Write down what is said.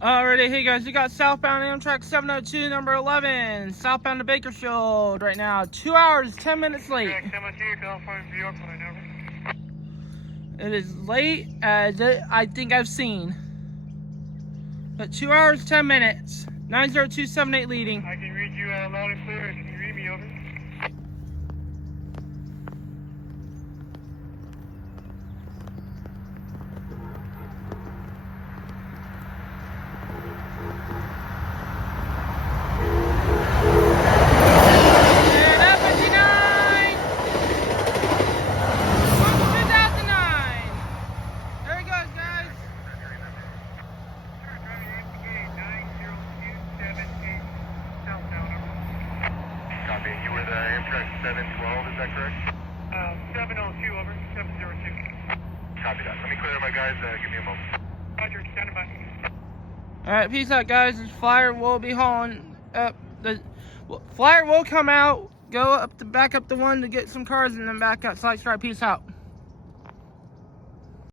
Alrighty, hey guys, we got southbound Amtrak 702, number 11, southbound to Bakersfield right now. 2 hours, 10 minutes late. It is late as I think I've seen. But 2 hours, 10 minutes. 90278 leading. I can read you loud and clear. Can you read me over? You were the Amtrak 712, is that correct? 702, over, 702. Copy that. Let me clear my guys, give me a moment. Roger, stand by. Alright, peace out guys. This flyer will be hauling up. The flyer will come out, go up back up the one to get some cars and then back up. Slight strike, peace out.